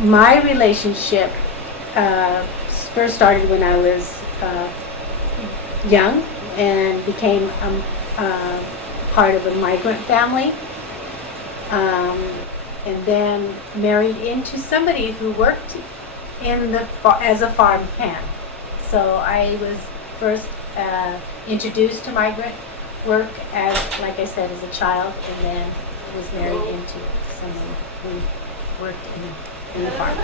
my relationship first started when I was young and became part of a migrant family, and then married into somebody who worked as a farm hand. So I was first introduced to migrant work as, like I said, as a child, and then was married into someone who worked in the farm.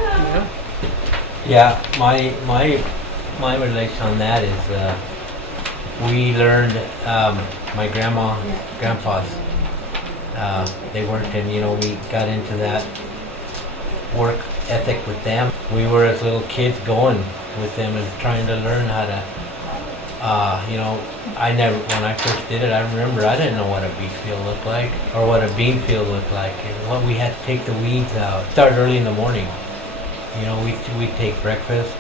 Yeah, my relation on that is we learned my grandpa's they worked, and we got into that work ethic with them. We were as little kids going with them and trying to learn how to when I first did it, I remember I didn't know what a beet field looked like or what a bean field looked like, and what we had to take the weeds out. Start early in the morning. We'd take breakfast.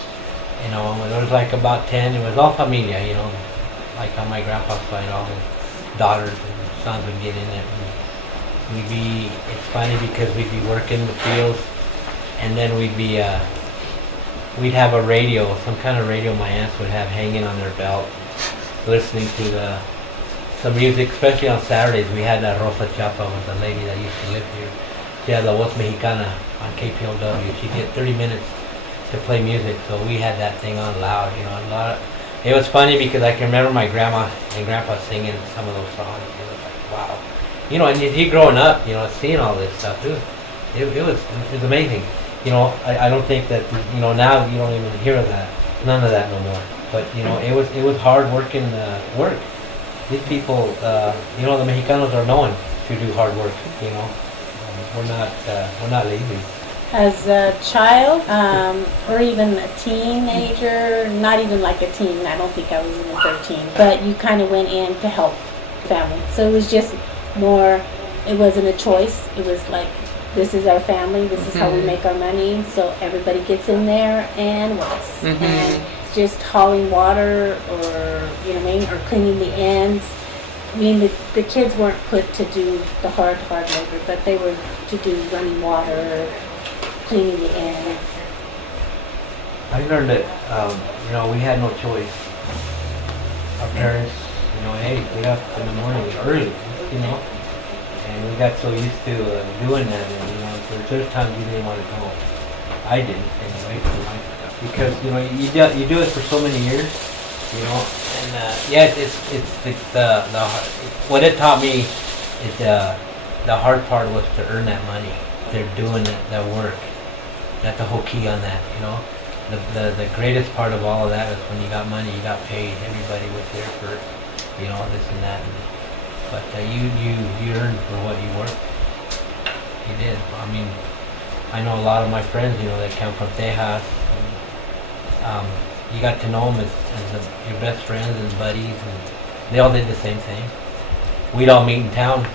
It was like about 10. It was all familia, like on my grandpa's side, all his daughters and sons would get in it. And it's funny because we'd be working the fields, and then we'd have a radio, some kind of radio my aunts would have hanging on their belt, listening to some music, especially on Saturdays. We had Rosa Chapa, was a lady that used to live here. She had La Voz Mexicana on KPLW. She'd get 30 minutes to play music, so we had that thing on loud. It was funny because I can remember my grandma and grandpa singing some of those songs. It was like, wow. And you growing up, seeing all this stuff too. It was amazing. I don't think that, now you don't even hear of that. None of that no more. But, it was hard working work. These people, the Mexicanos are known to do hard work, We're not lazy. As a child, or even a teenager, not even like a teen, I don't think I was even 13, but you kind of went in to help family. So it was just more, it wasn't a choice. It was like, this is our family, this is how we make our money, so everybody gets in there and works. And just hauling water or, or cleaning the ends. The kids weren't put to do the hard labor, but they were to do running water, cleaning the ends. I learned that, we had no choice. Our parents, hey, get up in the morning early, and we got so used to doing that, and there's times we didn't want to go. I didn't, anyway, because you do it for so many years, and it's the what it taught me is the hard part was to earn that money. They're doing that work. That's the whole key on that, The greatest part of all of that is when you got money, you got paid. Everybody was there for, this and that. But you earned for what you worked. You did. I know a lot of my friends, that come from Texas. You got to know them as your best friends and buddies, and they all did the same thing. We'd all meet in town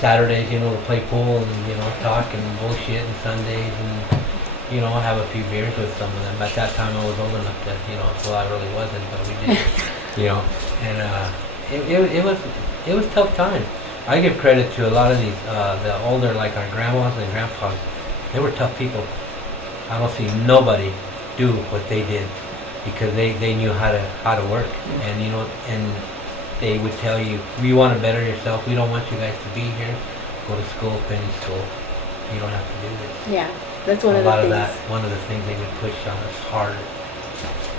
Saturdays, to play pool and, talk and bullshit, and Sundays, and, have a few beers with some of them. At that time I was old enough to, well, I really wasn't, but we did, and it was tough time. I give credit to a lot of these, the older, like our grandmas and grandpas. They were tough people. I don't see nobody do what they did because they knew how to work, and and they would tell you, you want to better yourself. We don't want you guys to be here. Go to school, finish school. You don't have to do this. Yeah, that's one of the things. One of the things they would push on us hard.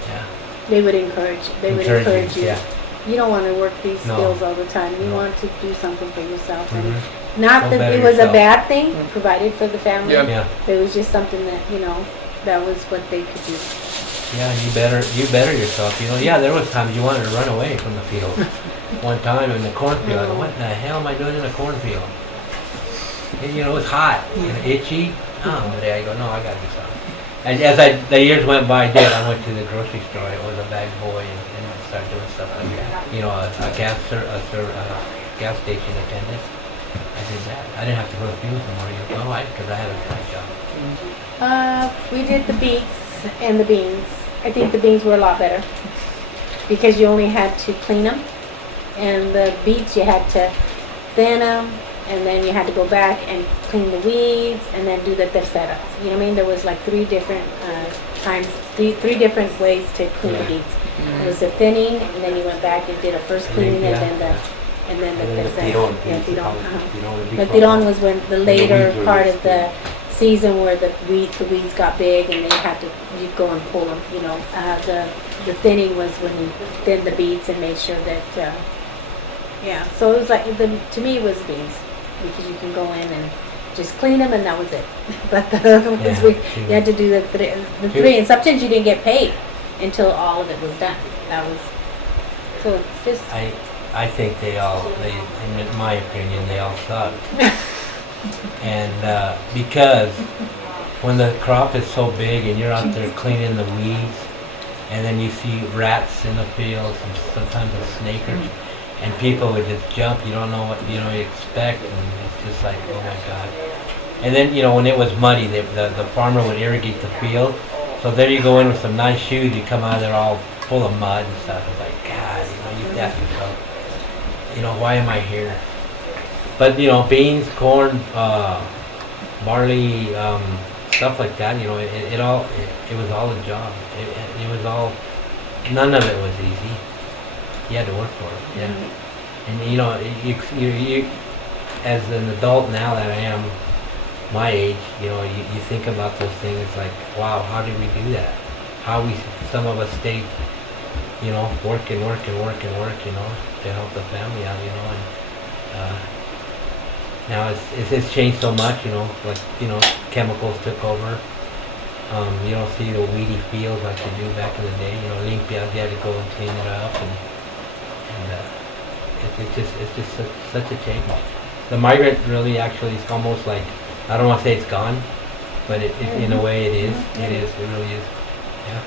Yeah. They would encourage you. Yeah. You don't want to work these skills all the time. You want to do something for yourself. And Not that it was a bad thing, provided for the family. Yeah. It was just something that, that was what they could do. Yeah, you better yourself. There was times you wanted to run away from the field. One time in the cornfield, what the hell am I doing in a cornfield? And, it was hot and itchy. I go, no, I gotta do something. And as the years went by, I went to the grocery store. I was a bag boy and started doing stuff like that. A gas station attendant. I did that. I didn't have to go to the fields anymore. Because I had a nice job. We did the beets and the beans. I think the beans were a lot better because you only had to clean them, and the beets you had to thin them and then you had to go back and clean the weeds, and then do the tercera. You know what I mean? There was like three different times, three different ways to clean the beets. It was the thinning, and then you went back and did a first cleaning, and then the tercera. Yeah, tiron. The tiron was when the later part of the season where the weeds got big, and you'd go and pull them. You know, the thinning was when you thinned the beets and made sure that. Yeah, so it was like to me it was beans, because you can go in and just clean them and that was it. But the other ones you had to do the three, and sometimes you didn't get paid until all of it was done. That was so just. I think in my opinion, they all suck. And because when the crop is so big and you're out there cleaning the weeds, and then you see rats in the fields and sometimes a snake and people would just jump, you don't know what you expect, and it's just like, oh my God. And then when it was muddy, the farmer would irrigate the field, so there you go in with some nice shoes, you come out of there all full of mud and stuff. It's like, God, you ask yourself, why am I here? But beans, corn, barley, stuff like that, it was all a job. It was all, none of it was easy. You had to work for it, yeah. And you as an adult now that I am my age, you think about those things. It's like, wow, how did we do that? Some of us stayed, work, to help the family out, and now it's changed so much, like chemicals took over. You don't see the weedy fields like you do back in the day. Limpias, you had to go and clean it up, and it's just such a change. The migrant really actually is almost like, I don't want to say it's gone, but in a way it is. It is. It really is. Yeah.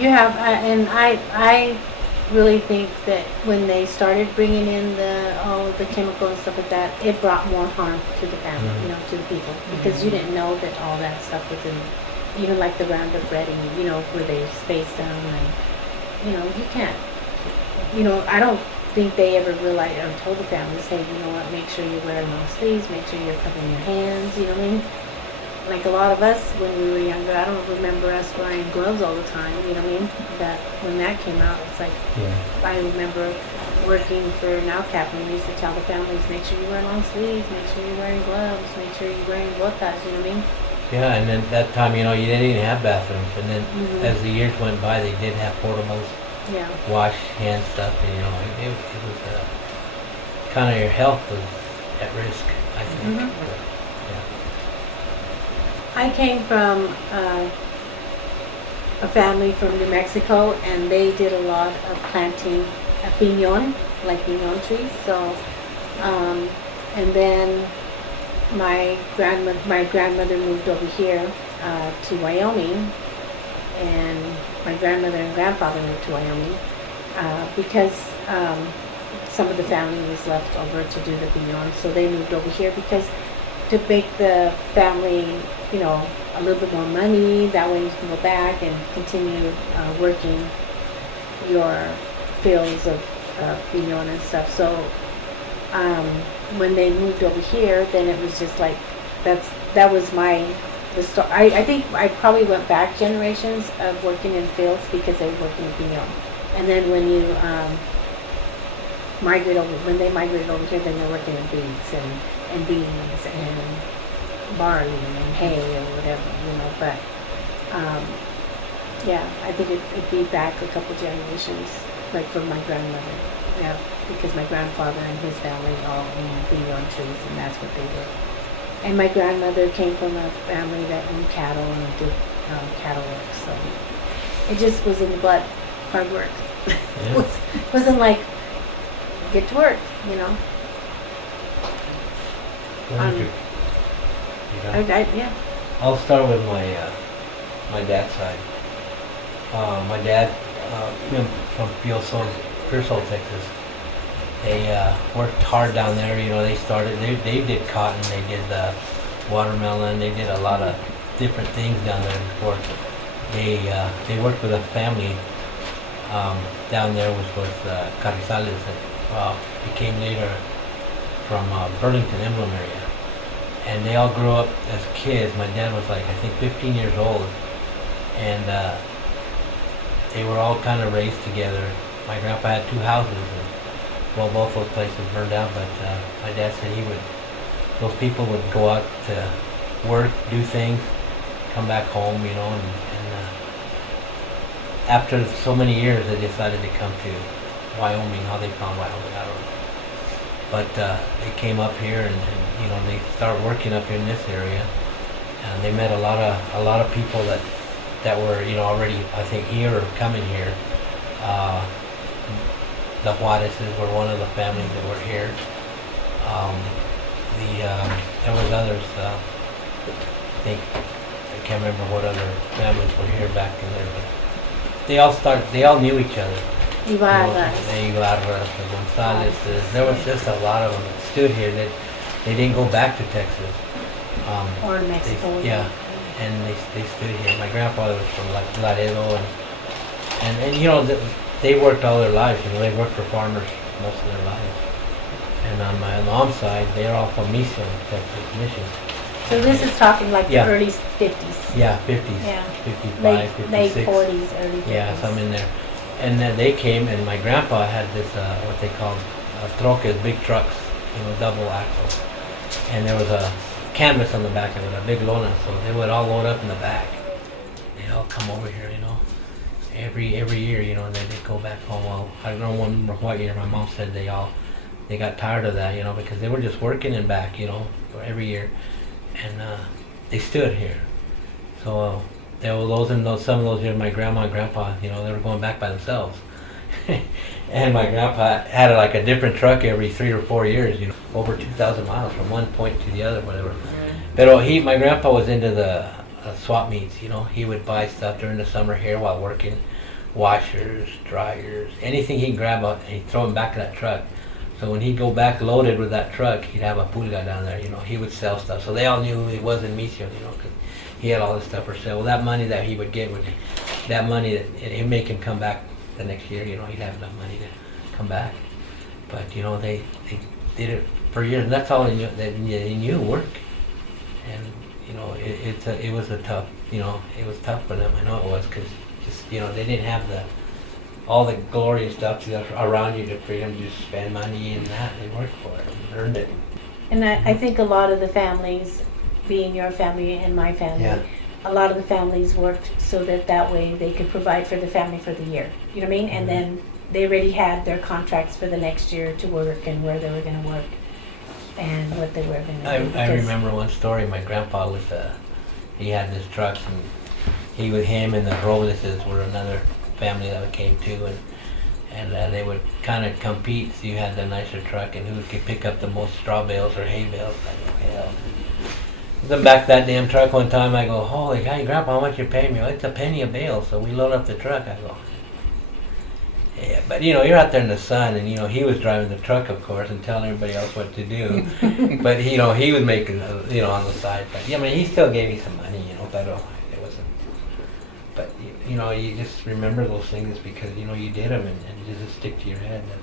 You have, and I really think that when they started bringing in all the chemical and stuff like that, it brought more harm to the family, to the people, because you didn't know that all that stuff was in, even like the Roundup Ready, where they spaced them, and you can't, I don't think they ever realized or told the families, hey, you know what, make sure you wear long sleeves, make sure you're covering your hands, you know what I mean? Like a lot of us, when we were younger, I don't remember us wearing gloves all the time, you know what I mean? That when that came out, it's like, I remember working for NowCap, and we used to tell the families, make sure you wear long sleeves, make sure you're wearing gloves, make sure you're wearing botas, you know what I mean? Yeah, and then that time, you didn't even have bathrooms, and then as the years went by, they did have portables, wash hand stuff, and it was kind of, your health was at risk, I think. I came from a family from New Mexico, and they did a lot of planting piñon, like piñon trees. So, and then my grandmother moved over here to Wyoming, and my grandmother and grandfather moved to Wyoming because some of the family was left over to do the piñon. So they moved over here because to make the family, a little bit more money. That way you can go back and continue working your fields of piñon and stuff. So when they moved over here, then it was just like that was the story. I think I probably went back generations of working in fields because they were working in piñon. And then when you when they migrated over here, then they're working in beets and beans and barley and hay or whatever, but I think it'd be back a couple generations, like from my grandmother, because my grandfather and his family all owned piñon trees, and that's what they did. And my grandmother came from a family that owned cattle and did cattle work, so it just was in the blood, hard work. It wasn't like, get to work, I'll start with my dad's side. My dad, from Pearsall, Texas. They worked hard down there. They did cotton, they did watermelon, they did a lot of different things down there before. They worked with a family down there, which was Carrizales, that became later from Burlington Emblem area, and they all grew up as kids. My dad was like I think 15 years old, and they were all kind of raised together. My grandpa had 2 houses, and well, both those places burned down. But my dad said those people would go out to work, do things, come back home, and after so many years, they decided to come to Wyoming. How they found Wyoming, I don't know. But they came up here, and they started working up in this area, and they met a lot of people that were already I think here or coming here. The Juarez's were one of the families that were here. There was others. I can't remember what other families were here back in there, but they all knew each other. Ibarras. The Ibarras, the Gonzalez. There was just a lot of them that stood here. They didn't go back to Texas. Or Mexico. And they stood here. My grandfather was from Laredo, and they worked all their lives. They worked for farmers most of their lives. And on my mom's side, they're all from Mission, Texas, Mission. So this is talking like the early 50s. Yeah, 50s. Yeah. 55, 56. Late 40s, early 50s. Yeah, some in there. And then they came, and my grandpa had this, what they called troques, big trucks, double axle. And there was a canvas on the back of it, a big lona, so they would all load up in the back. They'd all come over here, every year, and then they'd go back home. Well, I don't remember what year. My mom said they got tired of that, because they were just working and back, every year. And they stood here. So there were some of those years, my grandma and grandpa, they were going back by themselves. And my grandpa had like a different truck every 3 or 4 years, over 2,000 miles from one point to the other, whatever. But my grandpa was into the swap meets, he would buy stuff during the summer here while working, washers, dryers, anything he could grab up, and he'd throw them back in that truck. So when he'd go back loaded with that truck, he'd have a pulga down there, he would sell stuff. So they all knew who he was in Migracion, because he had all this stuff for sale. Well, that money that he would get, it'd make him come back the next year, he'd have enough money to come back. But, they did it for years, and that's all they knew work. And, it was a tough, it was tough for them. I know it was, because just, they didn't have all the glory and stuff around you to freedom to spend money and that. They worked for it and earned it. And I think a lot of the families, being your family and my family, a lot of the families worked so that way they could provide for the family for the year. You know what I mean? Mm-hmm. And then they already had their contracts for the next year to work and where they were going to work and what they were going to do. I remember one story. My grandpa was, he had this truck, and him and the Robleses were another family that came too, and they would kind of compete. So you had the nicer truck, and who could pick up the most straw bales or hay bales. I go, hell. Then back that damn truck one time. I go, holy cow, Grandpa, how much you pay me? Oh, it's a penny a bale. So we load up the truck. I go, yeah, but you're out there in the sun, and he was driving the truck, of course, and telling everybody else what to do. But he was making on the side. But yeah, I mean, he still gave me some money, but it wasn't. But you just remember those things because you did them, and it just stick to your head. That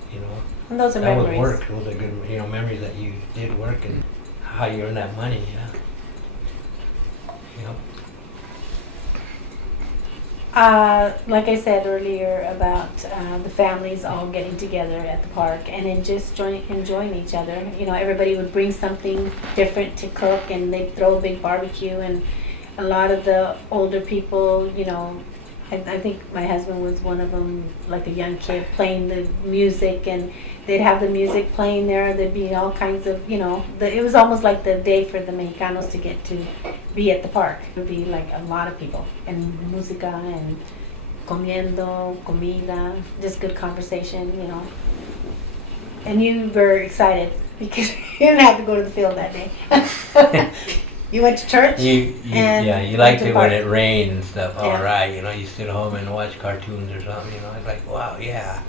And those are that memories. was work. Those are good, memories that you did work and how you earned that money. Like I said earlier about the families all getting together at the park and then just enjoying each other. Everybody would bring something different to cook, and they'd throw a big barbecue. And a lot of the older people, I think my husband was one of them, like a young kid, playing the music, and they'd have the music playing there. There'd be all kinds of, it was almost like the day for the Mexicanos to get to be at the park. It would be like a lot of people, and música, and comiendo, comida, just good conversation, And you were excited because you didn't have to go to the field that day. You went to church? You liked it when it rained and stuff. Yeah. All right, you sit home and watch cartoons or something. It's like, wow, yeah.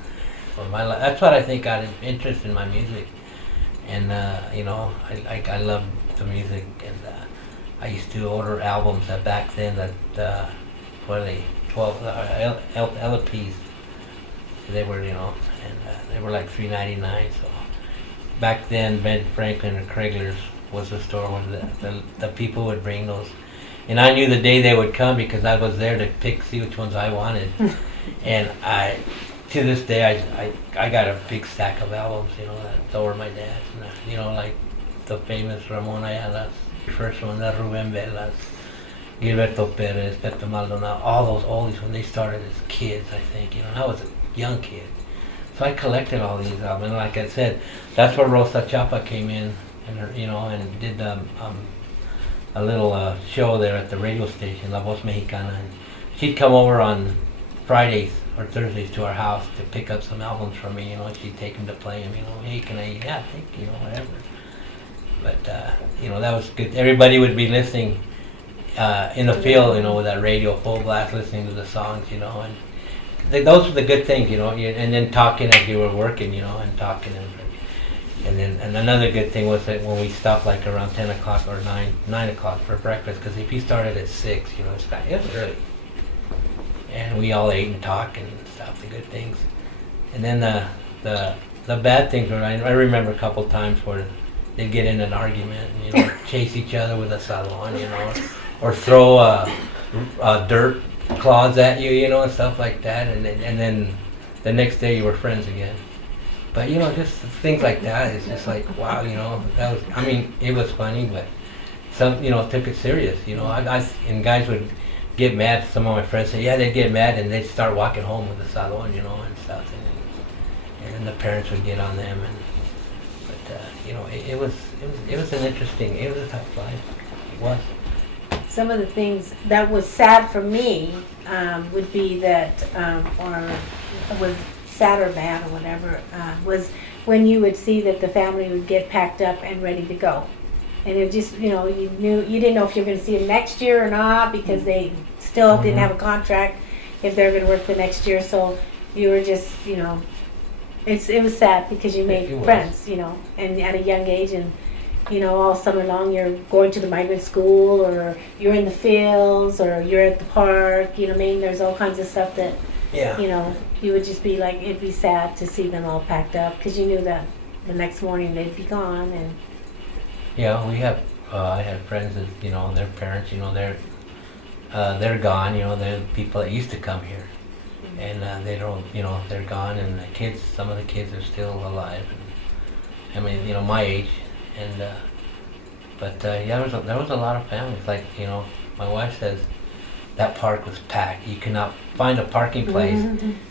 Well, that's what I think got interest in my music, and I love the music, and I used to order albums back then that what are they, 12 LPs. They were and they were like $3.99. So back then, Ben Franklin or Craigler's was the store where the people would bring those. And I knew the day they would come because I was there to see which ones I wanted. And to this day, I got a big stack of albums, that's over my dad's. Like the famous Ramon Ayala, first one, the Rubén Velas, Gilberto Perez, Pepe Maldonado, all those oldies when they started as kids, I think. I was a young kid. So I collected all these albums. And like I said, that's where Rosa Chapa came in and did a little show there at the radio station, La Voz Mexicana. And she'd come over on Fridays or Thursdays to our house to pick up some albums from me, she'd take them to play them, hey, can I, yeah, thank you, whatever. But, that was good. Everybody would be listening in the field, with that radio full blast, listening to the songs, and those were the good things, and then talking as you were working, and talking. And another good thing was that when we stopped like around 10 o'clock or 9 o'clock for breakfast, because if you started at 6, it was early. And we all ate and talked and stuff, the good things. And then the bad things were, I remember a couple times where they'd get in an argument and, chase each other with a salon, or throw dirt clods at you, and stuff like that. And then the next day you were friends again. But, just things like that, it's just like, wow, that was, it was funny, but some, took it serious, and guys would get mad. Some of my friends said, yeah, they'd get mad and they'd start walking home with the salon, and stuff. And then the parents would get on them. But it was an interesting, it was a tough life. It was. Some of the things that was sad for me would be that, or was sad or bad or whatever, was when you would see that the family would get packed up and ready to go. And it just, you didn't know if you were going to see them next year or not because they still didn't have a contract if they're going to work the next year. So you were just, it was sad because you made friends, and at a young age, and all summer long you're going to the migrant school or you're in the fields or you're at the park, there's all kinds of stuff that, you would just be like, it'd be sad to see them all packed up because you knew that the next morning they'd be gone. And yeah, we have. I had friends that their parents, they're gone. They're people that used to come here, and they don't. They're gone, and the kids. Some of the kids are still alive. And, my age, and but yeah, there was a lot of families. Like my wife says, that park was packed. You could not find a parking place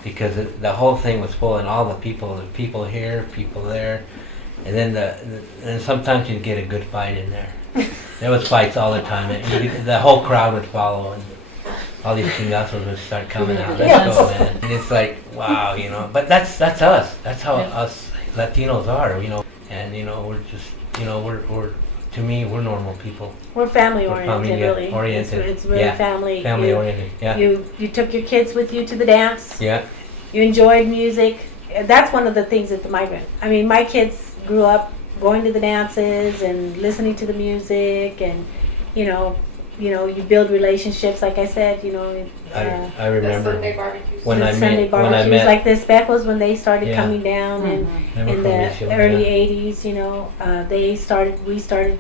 because the whole thing was full, and all the people here, people there. And then and sometimes you'd get a good fight in there. There was fights all the time. The whole crowd would follow, and all these chingazos would start coming out. Let's go, man. And it's like, wow, But that's us. That's how us Latinos are, And we're just, we're to me, we're normal people. We're family oriented, really. Oriented. It's really family. Family oriented. Yeah. You took your kids with you to the dance. Yeah. You enjoyed music. That's one of the things at the migrant. My kids grew up going to the dances and listening to the music, and you build relationships. Like I said, I remember Sunday barbecues. when I barbecues, met like the Speckles when they started coming down, and in the Migracion, early '80s, we started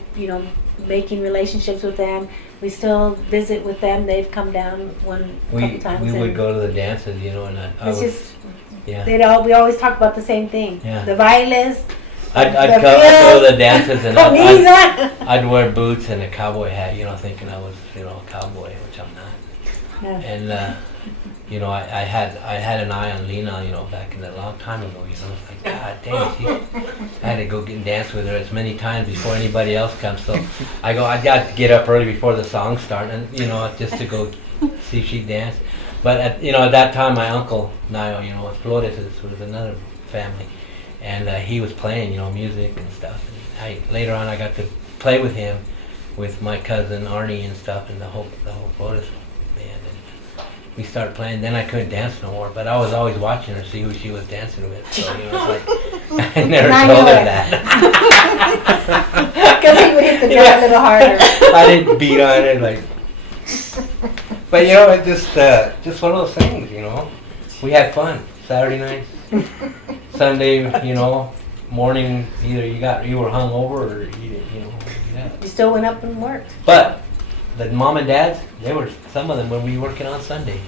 making relationships with them. We still visit with them. They've come down couple times. We would go to the dances, we always talk about the same thing. Yeah. The bailes. I'd go to the dances and I'd wear boots and a cowboy hat, thinking I was, a cowboy, which I'm not. Yeah. And I had an eye on Lena, back in that long time ago. It's like, God damn, I had to go get and dance with her as many times before anybody else comes. So I got to get up early before the song started, and just to go see if she danced. But at that time, my uncle Nayo, Flores was another family. And he was playing, music and stuff. And later on, I got to play with him, with my cousin Arnie and stuff, and the whole Flores band. And we started playing. Then I couldn't dance no more, but I was always watching her, see who she was dancing with. So it's like I never told her that. Because he would hit the drum a little harder. I didn't beat on it like. But it's just one of those things. We had fun Saturday nights. Sunday, morning, either you were hungover or you didn't, you know. Yeah. You still went up and worked. But the mom and dads, some of them would be working on Sunday.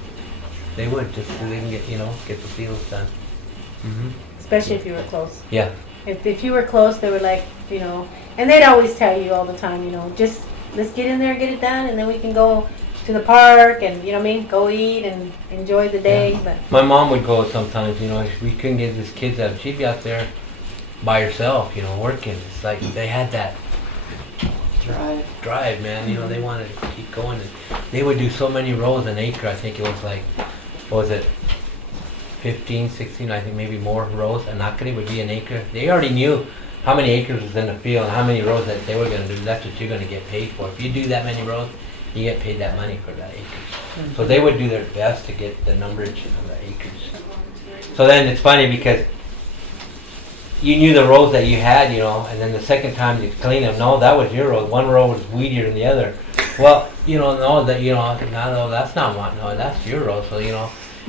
They would just so they can get the fields done. Mm-hmm. Especially if you were close. Yeah. If you were close, they were like, and they'd always tell you all the time, just let's get in there, get it done, and then we can go to the park and, go eat and enjoy the day. Yeah. But my mom would go sometimes, if we couldn't get these kids out, she'd be out there by herself, working. It's like they had that drive, man. They wanted to keep going. And they would do so many rows an acre. I think it was like, what was it, 15, 16, I think maybe more rows. An acre would be an acre. They already knew how many acres was in the field and how many rows that they were going to do. That's what you're going to get paid for. If you do that many rows, you get paid that money for that acre. Mm-hmm. So they would do their best to get the numberage of the acres. So then it's funny because you knew the rows that you had, and then the second time you clean them, no, that was your row. One row was weedier than the other. Well, no, that's not one. No, that's your row. So,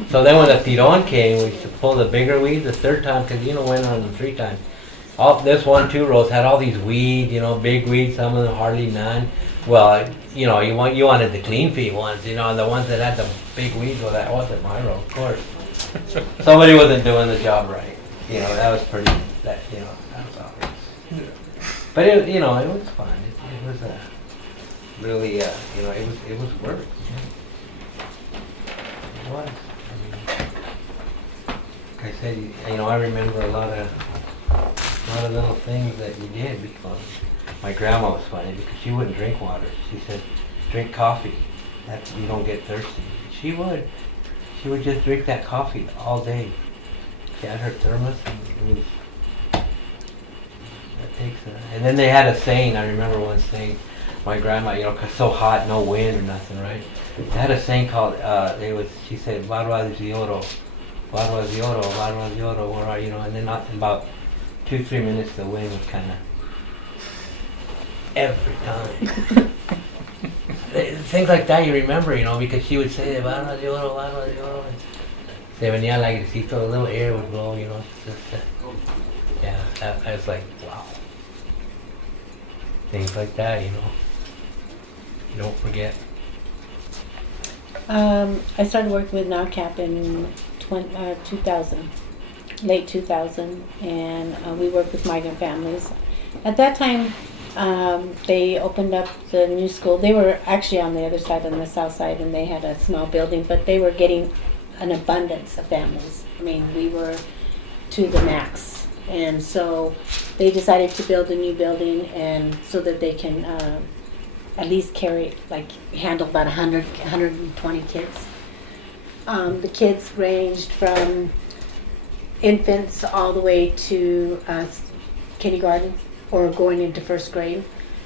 So then when the tiron came, we used to pull the bigger weeds the third time because, went on them 3 times. This 1-2 rows had all these weeds, big weeds, some of them hardly none. Well, you wanted the clean feet ones, the ones that had the big weeds. Well, that wasn't my row, of course. Somebody wasn't doing the job right. That was pretty. That was obvious. But it was fun. It was really, it was work. It was. Like I said, I remember a lot of little things that you did because my grandma was funny because she wouldn't drink water. She said, drink coffee. You don't get thirsty. She would just drink that coffee all day. She had her thermos and it was, and then they had a saying, I remember one saying, my grandma, cause it's so hot, no wind or nothing, right? They had a saying called, she said, Barba de Oro, Barba de Oro, Barba de Oro, where are you? And then in about 2-3 minutes the wind would kind of, every time. Things like that you remember, because she would say, Barba de Oro, Barba de Oro. Se venía el airecito, a little air would blow, I was like, wow. Things like that, you don't forget. I started working with NOWCAP in 2000, late 2000, and we worked with migrant families. At that time, they opened up the new school. They were actually on the other side, on the south side, and they had a small building, but they were getting an abundance of families. I mean, we were to the max. And so they decided to build a new building and so that they can at least handle about 120 kids. The kids ranged from infants all the way to kindergarten or going into first grade.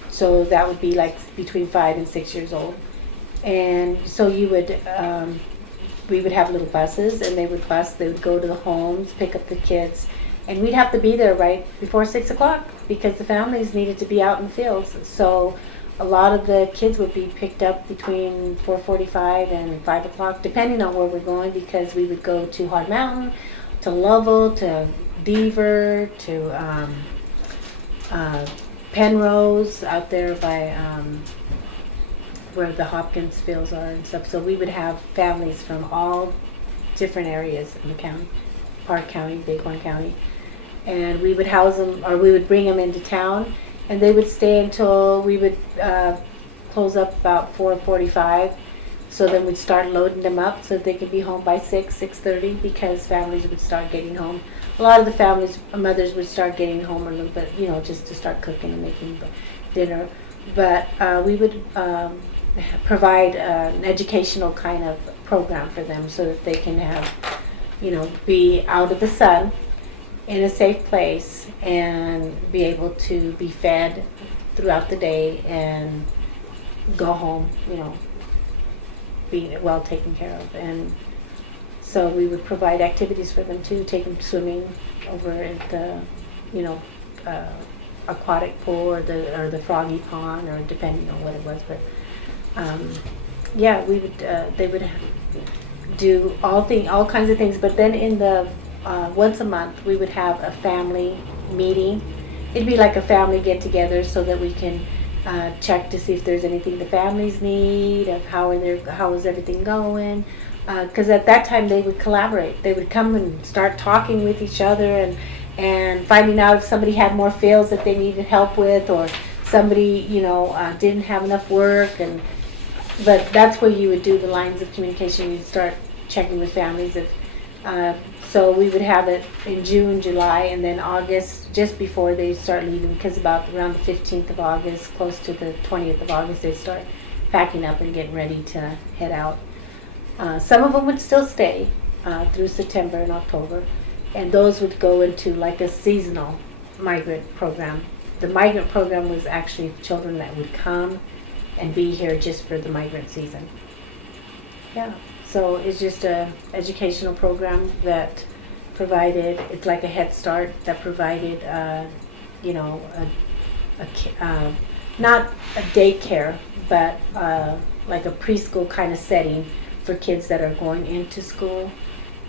So that would be like between 5 and 6 years old. And so you would, we would have little buses and they would go to the homes, pick up the kids. And we'd have to be there right before 6 o'clock because the families needed to be out in the fields. So a lot of the kids would be picked up between 4:45 and 5 o'clock, depending on where we're going, because we would go to Hard Mountain, to Lovell, to Deaver, to Penrose, out there by where the Hopkins fields are and stuff. So we would have families from all different areas in the county, Park County, Bighorn County. And we would house them, or we would bring them into town, and they would stay until we would close up about 4:45. So then we'd start loading them up so they could be home by 6:30, because families would start getting home. A lot of the mothers would start getting home a little bit, just to start cooking and making dinner. But we would provide an educational kind of program for them so that they can have, be out of the sun in a safe place and be able to be fed throughout the day and go home, being well taken care of. And so we would provide activities for them too, take them swimming over at the, aquatic pool or the froggy pond, or depending on what it was. But we would they would do all kinds of things. But then in the once a month we would have a family meeting. It'd be like a family get together so that we can check to see if there's anything the families need, of how is everything going. Because at that time they would collaborate. They would come and start talking with each other and finding out if somebody had more fields that they needed help with, or somebody didn't have enough work. But that's where you would do the lines of communication. You'd start checking with families. So we would have it in June, July, and then August, just before they start leaving, because about around the 15th of August, close to the 20th of August, they start packing up and getting ready to head out. Some of them would still stay through September and October, and those would go into like a seasonal migrant program. The migrant program was actually children that would come and be here just for the migrant season. Yeah. So it's just a educational program that provided, it's like a Head Start that provided, not a daycare, but like a preschool kind of setting for kids that are going into school,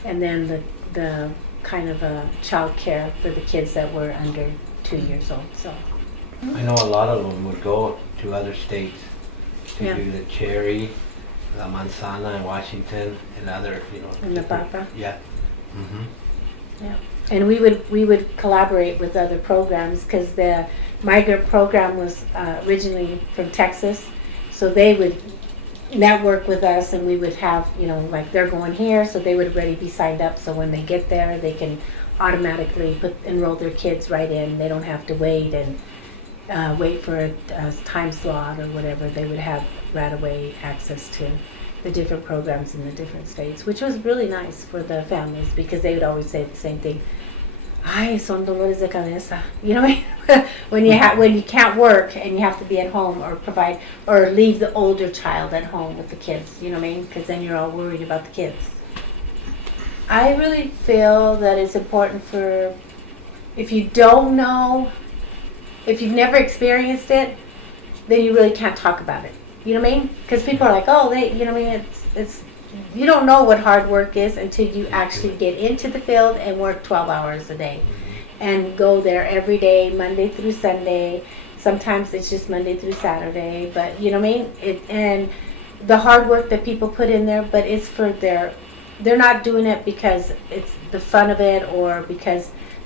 and then the kind of a child care for the kids that were under 2 years old. So I know a lot of them would go to other states to do the Cherry, La Manzana in Washington, and other, and the Papa. Yeah. Mm-hmm. Yeah. And we would collaborate with other programs, because the migrant program was originally from Texas, so they would network with us, and we would have, like they're going here, so they would already be signed up, so when they get there they can automatically enroll their kids right in. They don't have to wait and wait for a time slot or whatever. They would have right away access to the different programs in the different states, which was really nice for the families, because they would always say the same thing. Ay, son dolores de cabeza. You know what I mean? when you can't work and you have to be at home or provide or leave the older child at home with the kids. You know what I mean? Because then you're all worried about the kids. I really feel that it's important for, if you don't know, if you've never experienced it, then you really can't talk about it. You know what I mean? Because people are like, you know what I mean? It's you don't know what hard work is until you actually get into the field and work 12 hours a day and go there every day, Monday through Sunday. Sometimes it's just Monday through Saturday, but you know what I mean? And the hard work that people put in there, but it's for they're not doing it because it's the fun of it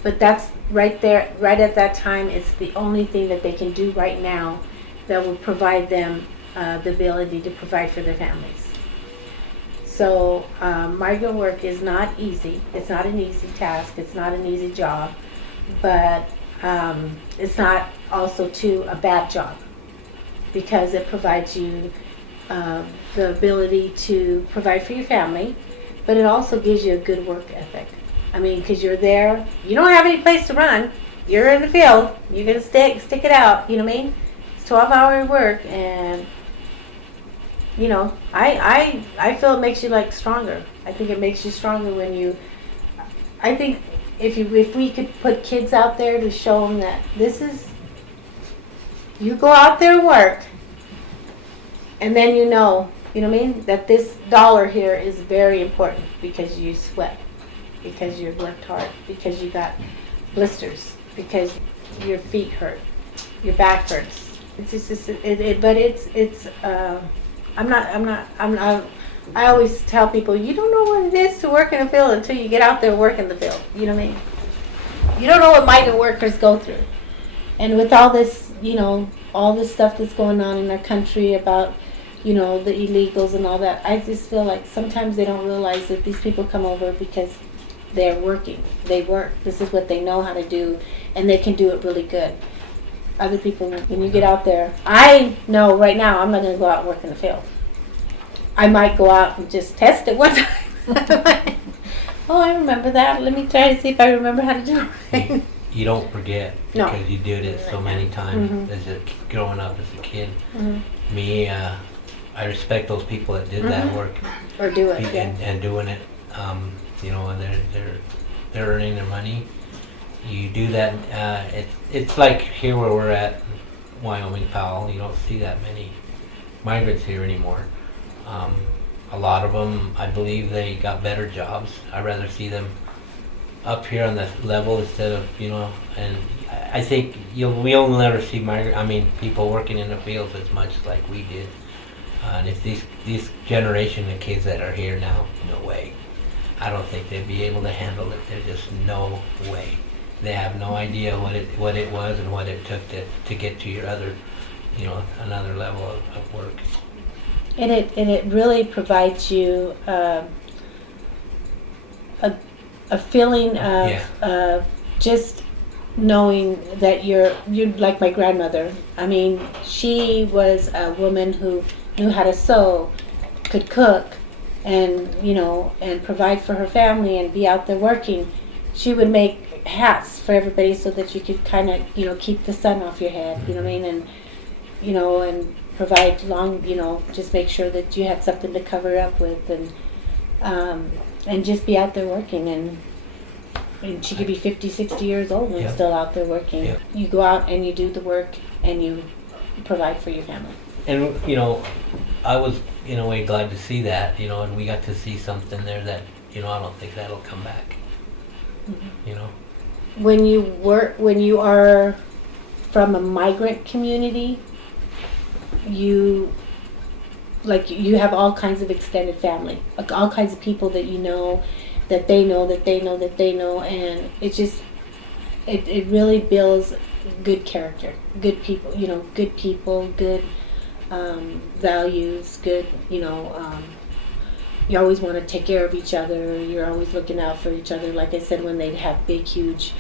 but that's right there, right at that time, it's the only thing that they can do right now that will provide them the ability to provide for their families. So migrant work is not easy. It's not an easy task. It's not an easy job, but it's not also too a bad job, because it provides you the ability to provide for your family, but it also gives you a good work ethic. I mean, because you're there, you don't have any place to run. You're in the field. You're gonna stick it out. You know what I mean? It's 12-hour work, and I feel it makes you like stronger. I think it makes you stronger when you. I think if we could put kids out there to show them that this is. You go out there and work, and then you know what I mean, that this dollar here is very important because you sweat, because you worked hard, because you got blisters, because your feet hurt, your back hurts. It's just but it's. I always tell people, you don't know what it is to work in the field until you get out there and work in the field. You know what I mean? You don't know what migrant workers go through. And with all this, all this stuff that's going on in our country about, the illegals and all that, I just feel like sometimes they don't realize that these people come over because they're working. They work. This is what they know how to do, and they can do it really good. Other people, when you get out there, I know right now I'm not going to go out and work in the field. I might go out and just test it one time. Oh, I remember that. Let me try to see if I remember how to do it. You don't forget because you did it so many times growing up as a kid. Mm-hmm. Me, I respect those people that did that work or do it and doing it. And they're earning their money. You do that. It's like here where we're at, Wyoming, Powell. You don't see that many migrants here anymore. A lot of them, I believe, they got better jobs. I'd rather see them up here on the level instead of, and I think we'll never see people working in the fields as much like we did. And if these generation of kids that are here now, no way. I don't think they'd be able to handle it. There's just no way. They have no idea what it was and what it took to get to your other, another level of work. And it really provides you a feeling of just knowing that you're like my grandmother. I mean, she was a woman who knew how to sew, could cook, and and provide for her family and be out there working. She would make hats for everybody so that you could kind of keep the sun off your head. You know what I mean? And and provide just make sure that you had something to cover up with, and just be out there working. And she could be 50, 60 years old and still out there working. Yep. You go out and you do the work and you provide for your family. And I was in a way glad to see that, and we got to see something there that I don't think that'll come back. Mm-hmm. When you are from a migrant community, you have all kinds of extended family, like all kinds of people that that they know, and it really builds good character, good people, good values, good, you always want to take care of each other. You're always looking out for each other. Like I said, when they'd have big, huge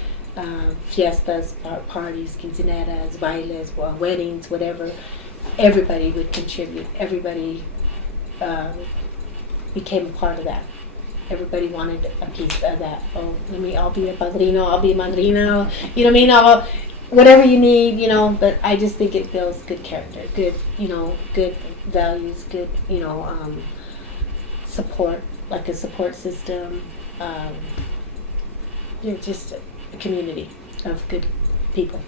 fiestas, parties, quinceaneras, bailes, weddings, whatever, everybody would contribute. Everybody became a part of that. Everybody wanted a piece of that. Oh, I'll be a padrino, I'll be a madrina, you know what I mean? Whatever you need, but I just think it builds good character, good, good values, good, support, like a support system, just a community of good people.